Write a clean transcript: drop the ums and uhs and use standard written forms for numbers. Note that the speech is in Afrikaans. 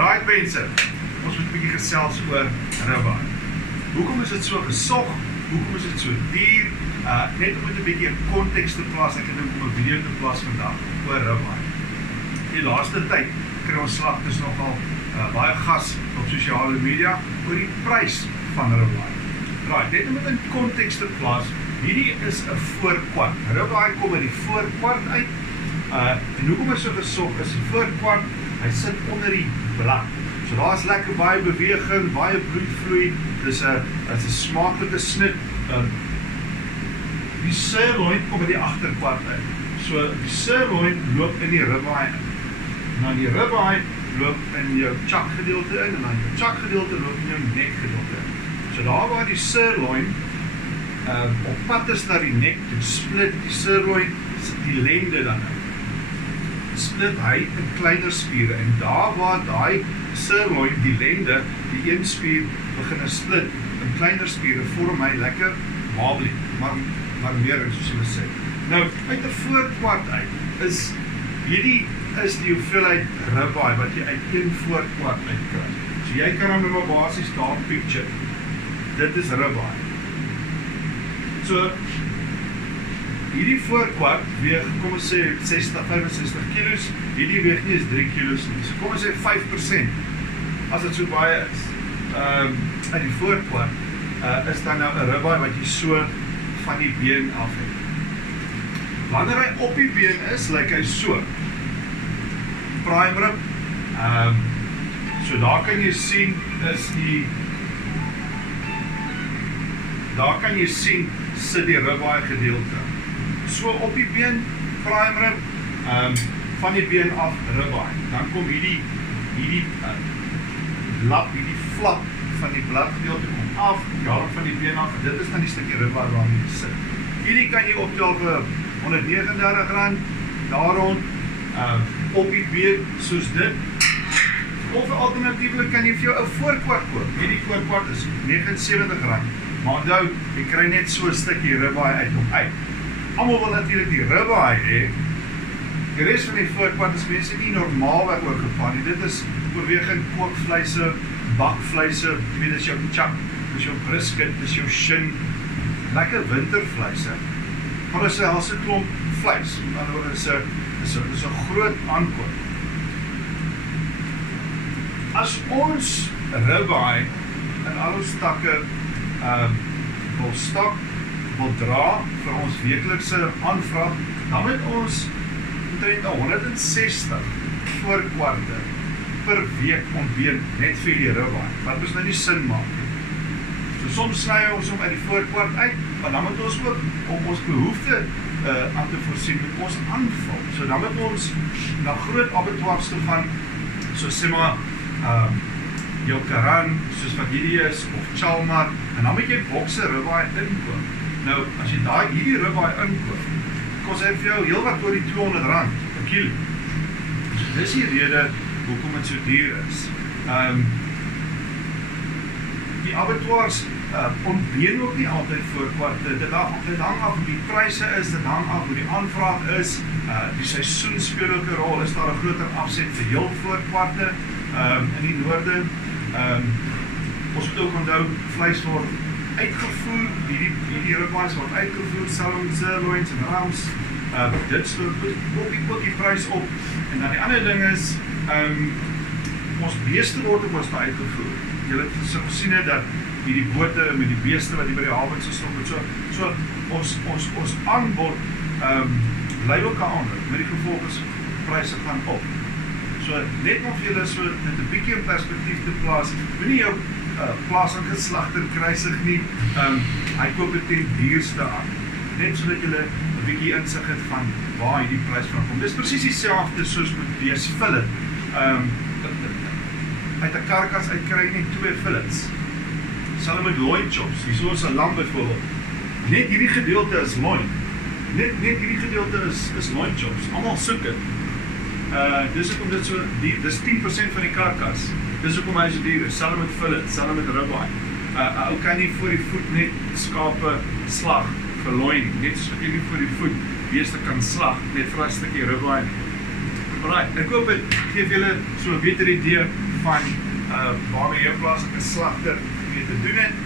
Right mense, ons moet 'n bietjie gesels oor ribeye. Hoekom is dit so gesog? Hoekom is dit so duur? Net om dit 'n bietjie in konteks te plaas, ek dink om 'n video te plaas vandag oor ribeye. Die laaste tyd kry ons slagters nogal baie gas op sosiale media oor die prys van ribeye. Right, net om dit in konteks te plaas, hierdie is 'n voorkwart. Ribeye kom uit die voorkwart uit. En hoekom is so gesog? Is die voorkwart, hy sit onder die blad. So daar is lekker baie beweging, baie bloedvloei. Dis 'n smaaklike snit. Die sirloin kom uit die agterkwart uit. So die sirloin loop in die ribeye in. En dan die ribeye loop in jou chuck gedeelte in, en dan jou chuck gedeelte loop in jou nek gedeelte in. So daar waar die sirloin op pad is na die nek, toe split die sirloin die lende dan uit. Split hy in kleiner spiere, en daar waar die sirloin, die lende, die een spier begin split in kleiner spiere, vorm hy lekker marbling, maar meer soos hulle sê. Nou, uit die voorkwart uit, hierdie is die hoeveelheid ribeye wat jy uit een voorkwart uit kry. So jy kan dan maar basies daar picture. Dit is ribeye. So, hierdie voorkwart weeg, kom ons sê 65 kilos, hierdie weeg nie is 3 kilos nie. So kom ons sê 5%, as dit so baie is, uit die voorkwart, is dan nou 'n ribeye wat jy so van die been af het. Wanneer hy op die been is, lyk hy so. Prime rib, so daar kan jy sien, daar kan jy sien, sit die ribeye gedeelte. So op die been, prime rib, van die been af, ribeye. Dan kom hierdie lap, hierdie flap van die bladgedeelte kom af, jaar van die been af, en dit is dan die stukkie ribeye waarmee jy sit. Hierdie kan jy optel vir R139, daar rond, op die been, soos dit, of alternatiefelik kan jy vir jou 'n voorkwart koop. Hierdie voorkwart is R79, maar onthou, jy kry net so 'n stukkie ribeye uit op uit. Almal wil natuurlik die ribeye hê. Die res van die voorkwart is mense nie normaalweg oorgepan nie. Dit is oorwegend kookvleise, bakvleise, dis jou chuck, dis jou brisket, dis jou shin, lekker wintervleise. Maar dis 'n klomp vleis. Met ander woorde is 'n groot aankoop. As ons ribeye in al ons takke wil dra vir ons weeklikse aanvraag, dan moet ons omtrent 160 voorkwarte per week ontbeer net vir die ribeye, wat ons nou nie sin maak. So soms sny ons hom uit die voorkwart uit, maar dan moet ons ook om ons behoefte aan te voorsien, moet ons aanvul. So dan moet ons na groot abattoirs toe gaan, so sê maar jou Karan, soos wat hierdie is, of Chalmar, en dan moet jy bokse ribeye inkoop. Nou, as jy hierdie ribeye inkoop, kos hy vir jou heel wat oor die R200 per kilo. So dis die rede hoekom dit so duur is. Die abattoirs ontbeen ook nie altyd voorkwarte. Dit hang af hoe die pryse is, dit hang af hoe die aanvraag is, die seisoen speel ook 'n rol, is daar 'n groter afset vir heel voorkwarte in die noorde. Ons moet ook onthou, vleis word uitgevoer, hierdie ribeyes word uitgevoer, sirloins en rams, dit sloop ook die prys op. En dan die ander ding is, ons beeste word ook ons uitgevoer. Julle het so gesien het dat die bote met die beeste wat die by die hawens gestop het, so ons aanbod bly ook aan, met die gevolg is pryse gaan op. So net om vir julle so dit 'n bietjie in perspektief te plaas, moenie jou plaaslike slagter kruisig nie, hy koop dit ten duurste aan. Net sodat julle 'n bietjie insig het van waar hierdie prys van kom. Dis presies dieselfde soos met beesfillet. Uit 'n karkas uit kry net 2 fillets. Sal met loin chops, hier is 'n lam byvoorbeeld. Net hierdie gedeelte is loin. Net hierdie gedeelte is loin chops. Almal soek dit. Dis hoekom dit so duur, dis 10% van die karkas. Dis hoekom hy so duur is. Sal met fillet, sal met ribeye. Ou kan nie voor die voet net skape slag vir loin, net soos wat jy nie voor die voet beeste kan slag, net vir 'n stukkie ribeye. Alright, ek hoop dit gee vir julle so 'n beter idee van waarmee jou plaaslike slagter mee te doen het.